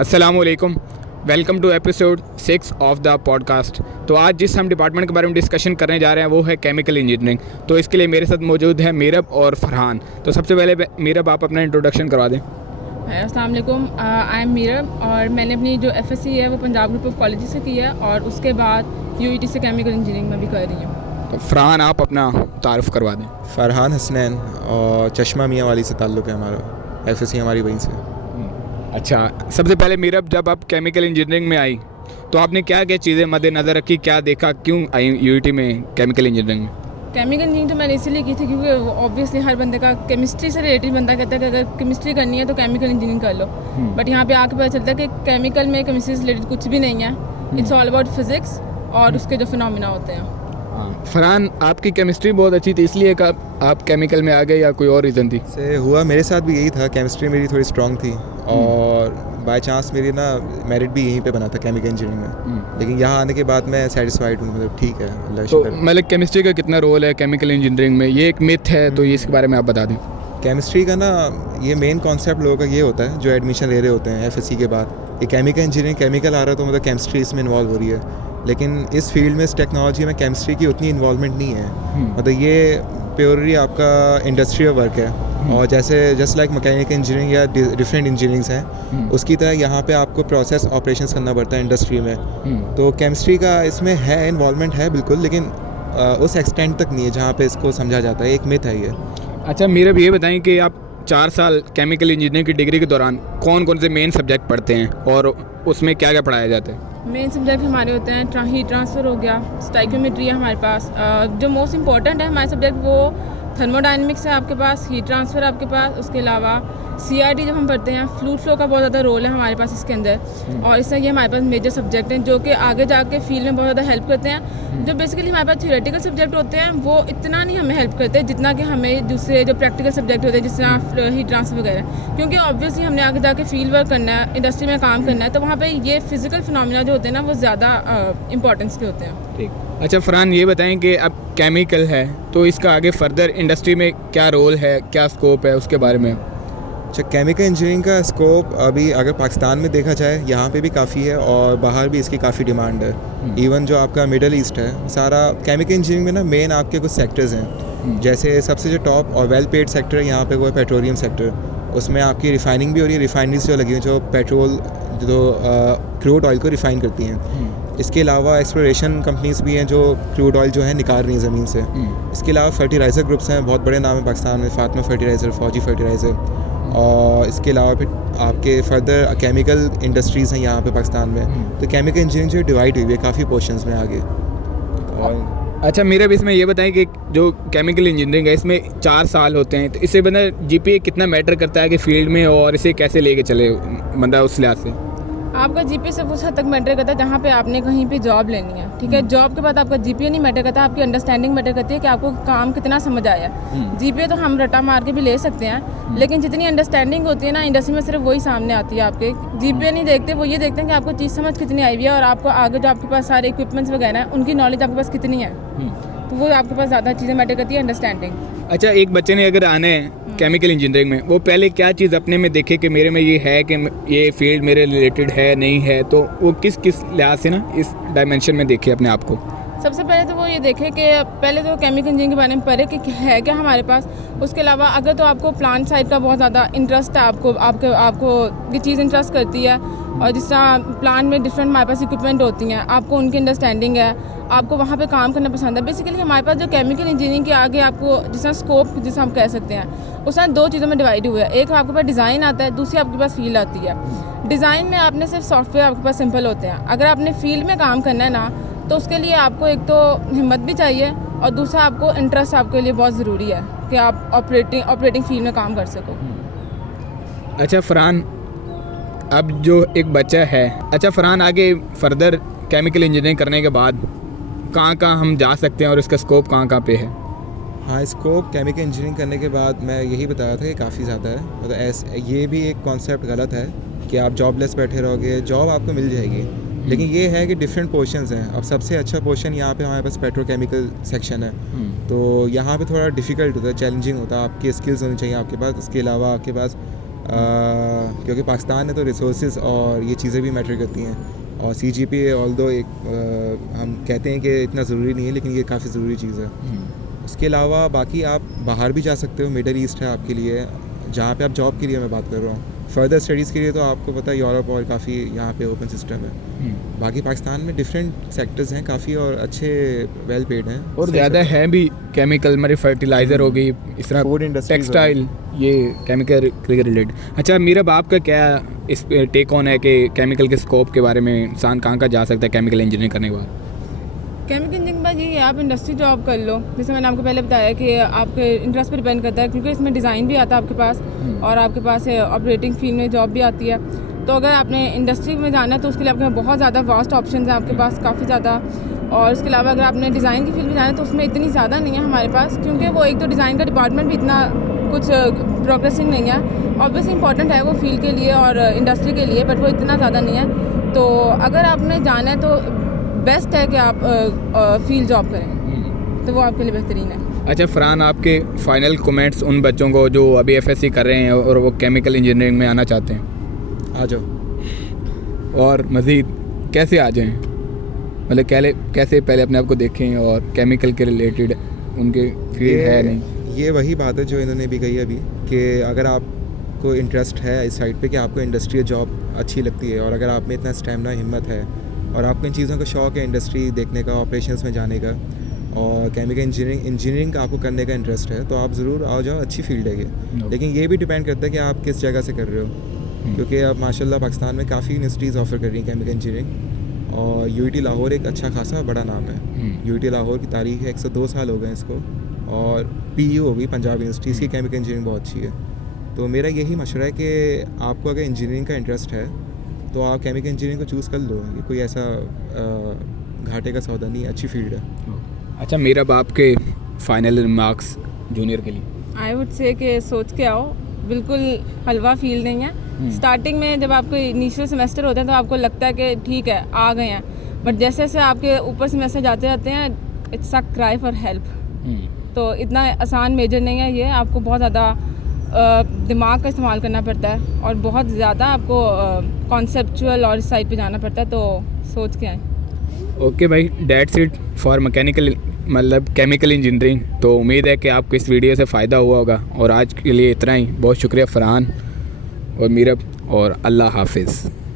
अस्सलामुअलैकुम, welcome to episode 6 of the podcast. तो आज जिस हम डिपार्टमेंट के बारे में डिस्कशन करने जा रहे हैं वो है केमिकल इंजीनियरिंग। तो इसके लिए मेरे साथ मौजूद है मीरब और फरहान। तो सबसे पहले मीरब आप अपना इंट्रोडक्शन करवा दें। अस्सलाम वालेकुम, आई एम मीरब और मैंने अपनी जो FSc है वो पंजाब ग्रुप ऑफ कॉलेज से की है और उसके बाद UET से केमिकल इंजीनियरिंग में भी कर रही हूँ। तो फरहान आप अपना तारुफ करवा दें। फरहान हसनैन और चश्मा मियाँ वाली से ताल्लुक़ है हमारा, FSc हमारी वहीं से। अच्छा, सबसे पहले मीरब, जब आप केमिकल इंजीनियरिंग में आई तो आपने क्या क्या चीज़ें मद्देनज़र रखी, क्या देखा, क्यों आई UET में केमिकल इंजीनियरिंग में? केमिकल इंजीनियरिंग तो मैंने इसीलिए की थी क्योंकि ऑब्वियसली हर बंदे का केमिस्ट्री से रिलेटेड बंदा कहता है कि अगर केमिस्ट्री करनी है तो केमिकल इंजीनियरिंग कर लो। बट यहाँ पे आके पता चलता है कि केमिकल में केमिस्ट्री से रिलेटेड कुछ भी नहीं है। इट्स ऑल अबाउट फिजिक्स और उसके जो फिनोमिना होते हैं। फरहान, आपकी केमिस्ट्री बहुत अच्छी थी इसलिए आप केमिकल में आ गए या कोई और रीज़न थी? से हुआ मेरे साथ भी यही था, केमिस्ट्री मेरी थोड़ी स्ट्रॉन्ग थी और बाय चांस मेरी ना मेरिट भी यहीं पे बना था केमिकल इंजीनियरिंग में। लेकिन यहाँ आने के बाद मैं सेटिस्फाइड हूँ, मतलब ठीक है, अल्लाह का शुक्र। मतलब केमिस्ट्री का कितना रोल है केमिकल इंजीनियरिंग में, ये एक मिथ है, तो इसके बारे में आप बता दें। केमिस्ट्री का ना ये मेन कॉन्सेप्ट लोगों का ये होता है जो एडमिशन ले रहे होते हैं FSc के बाद, ये केमिकल इंजीनियरिंग केमिकल आ रहा है तो मतलब केमिस्ट्री इसमें इन्वॉल्व हो रही है। लेकिन इस फील्ड में, इस टेक्नोलॉजी में केमिस्ट्री की उतनी इन्वॉल्वमेंट नहीं है। मतलब ये प्योरली आपका इंडस्ट्रियल वर्क है और जैसे जस्ट लाइक मैकेनिकल इंजीनियरिंग या डिफरेंट इंजीनियरिंग्स हैं उसकी तरह यहाँ पे आपको प्रोसेस ऑपरेशंस करना पड़ता है इंडस्ट्री में। तो केमिस्ट्री का इसमें है, इन्वॉल्वमेंट है बिल्कुल, लेकिन उस एक्सटेंट तक नहीं है जहाँ पे इसको समझा जाता है। एक मिथ है ये। अच्छा, मेरे भी ये बताएं कि आप 4 साल केमिकल इंजीनियरिंग की डिग्री के दौरान कौन कौन से मेन सब्जेक्ट पढ़ते हैं और उसमें क्या क्या पढ़ाया जाता है? मेन सब्जेक्ट हमारे होते हैं हीट ट्रांसफ़र हो गया, स्टाइक्योमेट्री है हमारे पास। जो मोस्ट इंपॉर्टेंट है हमारे सब्जेक्ट वो थर्मोडायनेमिक्स है आपके पास, हीट ट्रांसफ़र आपके पास, उसके अलावा CRT जब हम पढ़ते हैं, फ्लूइड फ्लो का बहुत ज़्यादा रोल है हमारे पास इसके अंदर। और इससे ये हमारे पास मेजर सब्जेक्ट हैं जो कि आगे जाके फील्ड में बहुत ज़्यादा हेल्प करते हैं। जो बेसिकली हमारे पास थियोरेटिकल सब्जेक्ट होते हैं वो इतना नहीं हमें हेल्प करते जितना कि हमें दूसरे जो प्रैक्टिकल सब्जेक्ट होते हैं जिस तरह हीट ट्रांसफ़र वगैरह, क्योंकि ऑब्वियसली हमने आगे जाके फील्ड वर्क करना है, इंडस्ट्री में काम करना है, तो वहाँ पर ये फिजिकल फिनोमिना जो होते हैं ना वो ज़्यादा इंपॉर्टेंस के होते हैं। ठीक। अच्छा फरहान, ये बताएं कि अब केमिकल है तो इसका आगे फर्दर इंडस्ट्री में क्या रोल है, क्या स्कोप है, उसके बारे में? अच्छा, केमिकल इंजीनियरिंग का स्कोप अभी अगर पाकिस्तान में देखा जाए यहाँ पे भी काफ़ी है और बाहर भी इसकी काफ़ी डिमांड है। इवन जो आपका मिडल ईस्ट है सारा केमिकल इंजीनियरिंग में ना मेन आपके कुछ सेक्टर्स हैं। जैसे सबसे जो टॉप और वेल पेड सेक्टर है यहाँ पे वो है पेट्रोलियम सेक्टर। उसमें आपकी रिफाइनिंग भी हो रही है, रिफाइनरीज जो लगी हुई जो पेट्रोल जो क्रूड ऑयल को रिफ़ाइन करती हैं। इसके अलावा एक्सप्लोरेशन कंपनीज भी हैं जो क्रूड ऑयल जो है निकाल रही हैं ज़मीन से। इसके अलावा फर्टिलाइज़र ग्रुप्स हैं, बहुत बड़े नाम है पाकिस्तान में, फातिमा फर्टिलाइज़र, फौजी फर्टिलाइज़र। और इसके अलावा फिर आपके फर्दर केमिकल इंडस्ट्रीज़ हैं यहाँ पे पाकिस्तान में। तो केमिकल इंजीनियरिंग जो डिवाइड हुई है काफ़ी पोर्शंस में आगे। और अच्छा, मेरा भी इसमें ये बताएं कि जो केमिकल इंजीनियरिंग है इसमें 4 साल होते हैं, तो इससे बंदा GPA कितना मैटर करता है कि फील्ड में, और इसे कैसे लेके चले बंदा उस लिहाज से? आपका GPA सिर्फ उस हद तक मैटर करता है जहाँ पे आपने कहीं पे जॉब लेनी है, ठीक है। जॉब के बाद आपका GPA नहीं मैटर करता, आपकी अंडरस्टैंडिंग मैटर करती है कि आपको काम कितना समझ आया। GPA तो हम रटा मार के भी ले सकते हैं, लेकिन जितनी अंडरस्टैंडिंग होती है ना इंडस्ट्री में सिर्फ वही सामने आती है। आपके GPA नहीं देखते, वो ये देखते हैं कि आपको चीज़ समझ कितनी आई हुई है और आपको आगे जो आपके पास सारे इक्विपमेंट्स वगैरह हैं उनकी नॉलेज आपके पास कितनी है। तो वो आपके पास ज़्यादा चीज़ें मैटर करती है, अंडरस्टैंडिंग। अच्छा, एक बच्चे ने अगर आने केमिकल इंजीनियरिंग में, वो पहले क्या चीज़ अपने में देखे कि मेरे में ये है कि ये फील्ड मेरे रिलेटेड है नहीं है, तो वो किस किस लिहाज से ना इस डायमेंशन में देखे अपने आप को? सबसे पहले तो वो ये देखे कि पहले तो केमिकल इंजीनियरिंग के बारे में पढ़े कि है क्या हमारे पास। उसके अलावा अगर तो आपको प्लांट साइड का बहुत ज़्यादा इंटरेस्ट है, आपको ये चीज़ इंटरेस्ट करती है, और जिस तरह प्लांट में डिफरेंट हमारे पास इक्विपमेंट होती हैं, आपको उनकी अंडरस्टैंडिंग है, आपको वहाँ पे काम करना पसंद है। बेसिकली हमारे पास जो केमिकल इंजीनियरिंग के आगे आपको जिस तरह स्कोप जिसे हम कह सकते हैं उस तरह 2 चीज़ों में डिवाइड हुआ है। एक आपके पास डिज़ाइन आता है, दूसरी आपके पास फील्ड आती है। डिज़ाइन में आपने सिर्फ सॉफ्टवेयर आपके पास सिंपल होते हैं। अगर आपने फील्ड में काम करना है ना तो उसके लिए आपको एक तो हिम्मत भी चाहिए और दूसरा आपको इंटरेस्ट आपके लिए बहुत ज़रूरी है कि आप ऑपरेटिंग फील्ड में काम कर सको। अच्छा फरहान, अब जो एक बच्चा है, अच्छा फरहान, आगे फर्दर केमिकल इंजीनियरिंग करने के बाद कहाँ हम जा सकते हैं और इसका स्कोप कहाँ पे है? हाँ, स्कोप केमिकल इंजीनियरिंग करने के बाद मैं यही बता रहा था कि काफ़ी ज़्यादा है। मतलब ये भी एक कॉन्सेप्ट गलत है कि आप जॉबलेस बैठे रहोगे, जॉब आपको मिल जाएगी, लेकिन ये है कि डिफरेंट पोर्शंस हैं। अब सबसे अच्छा पोर्शन यहाँ पे हमारे पास पेट्रोकेमिकल सेक्शन है, तो यहाँ पे थोड़ा डिफ़िकल्ट होता है, चैलेंजिंग होता है। आपकी स्किल्स होनी चाहिए आपके पास। इसके अलावा आपके पास क्योंकि पाकिस्तान में तो रिसोर्सेज और ये चीज़ें भी मैटर करती हैं, और CGPA ऑल्दो एक हम कहते हैं कि इतना ज़रूरी नहीं है, लेकिन ये काफ़ी ज़रूरी चीज़ है। उसके अलावा बाकी आप बाहर भी जा सकते हो, मिडल ईस्ट है आपके लिए, जहाँ पे आप जॉब के लिए मैं बात कर रहा हूँ। फर्दर स्टडीज़ के लिए तो आपको पता है यूरोप और काफ़ी यहाँ पे ओपन सिस्टम है। बाकी पाकिस्तान में डिफरेंट सेक्टर्स हैं काफ़ी, और अच्छे वेल पेड हैं, और ज़्यादा है भी केमिकल, हमारी फर्टिलाइज़र हो गई, इस तरह Food industries टेक्सटाइल, ये केमिकल के रिलेटेड। अच्छा मीरब, आपका क्या इस पे टेक ऑन है कि केमिकल के स्कोप के बारे में, इंसान कहाँ का जा सकता है केमिकल इंजीनियरिंग करने के बाद? केमिकल इंजीनियरिंग बाद ये है आप इंडस्ट्री जॉब कर लो, जैसे मैंने आपको पहले बताया कि आपके इंटरेस्ट पर डिपेंड करता है, क्योंकि इसमें डिज़ाइन भी आता है आपके पास और आपके पास ऑपरेटिंग फील्ड में जॉब भी आती है। तो अगर आपने इंडस्ट्री में जाना है तो उसके लिए आपके बहुत ज़्यादा वास्ट ऑप्शन हैं आपके पास, काफ़ी ज़्यादा। और उसके अलावा अगर आपने डिज़ाइन की फील्ड में जाना है तो उसमें इतनी ज़्यादा नहीं है हमारे पास, क्योंकि वो एक तो डिज़ाइन का डिपार्टमेंट भी इतना कुछ प्रोग्रेसिंग नहीं है। ऑब्वियसली इंपॉर्टेंट है वो फील्ड के लिए और इंडस्ट्री के लिए, बट वो इतना ज़्यादा नहीं है। तो अगर आपने जाना है तो बेस्ट है कि आप फील्ड जॉब करें, तो वो आपके लिए बेहतरीन है। अच्छा फरहान, आपके फाइनल कमेंट्स उन बच्चों को जो अभी FSC कर रहे हैं और वो केमिकल इंजीनियरिंग में आना चाहते हैं? आ जाओ। और मज़ीद कैसे आ जाएं, मतलब कैसे पहले अपने आप को देखें, और केमिकल के रिलेटेड उनके फील्ड है नहीं? ये वही बात है जो इन्होंने भी कही अभी, कि अगर आपको इंटरेस्ट है इस साइड पे कि आपको इंडस्ट्री जॉब अच्छी लगती है, और अगर आप में इतना स्टैमिना हिम्मत है और आपको इन चीज़ों का शौक़ है, इंडस्ट्री देखने का, ऑपरेशंस में जाने का, और केमिकल इंजीनियरिंग का आपको करने का इंटरेस्ट है, तो आप ज़रूर आ जाओ। अच्छी फील्ड है ये, लेकिन ये भी डिपेंड करता है कि आप किस जगह से कर रहे हो, क्योंकि अब माशाल्लाह पाकिस्तान में काफ़ी यूनिवर्सिटीज़ ऑफ़र कर रही हैं केमिकल इंजीनियरिंग, और UIT लाहौर एक अच्छा खासा बड़ा नाम है। UIT लाहौर की तारीख है 102 साल हो गए इसको, और PU हो गई पंजाब यूनिवर्सिटी, इसकी केमिकल इंजीनियरिंग बहुत अच्छी है। तो मेरा यही मशवरा है कि आपको अगर इंजीनियरिंग का इंटरेस्ट है तो आप केमिकल इंजीनियरिंग को चूज़ कर लो, ये कोई ऐसा घाटे का सौदा नहीं है, अच्छी फील्ड है। अच्छा मीरब, आपके फाइनल रिमार्क्स जूनियर के लिए? आई वुड से कि सोच के आओ, बिल्कुल हलवा फील नहीं है। स्टार्टिंग में जब आपको इनिशियल सेमेस्टर होता है तो आपको लगता है कि ठीक है आ गए हैं, बट जैसे जैसे आपके ऊपर सेमेस्टर जाते रहते हैं, it's a cry for help. तो इतना आसान मेजर नहीं है ये, आपको बहुत ज़्यादा दिमाग का इस्तेमाल करना पड़ता है और बहुत ज़्यादा आपको कॉन्सेप्चुअल और इस साइड पे जाना पड़ता है, तो सोच के आए। ओके भाई, डेट्स इट फॉर मैकेनिकल मतलब केमिकल इंजीनियरिंग। तो उम्मीद है कि आपको इस वीडियो से फ़ायदा हुआ होगा, और आज के लिए इतना ही। बहुत शुक्रिया फरहान और मीरब, और अल्लाह हाफिज़।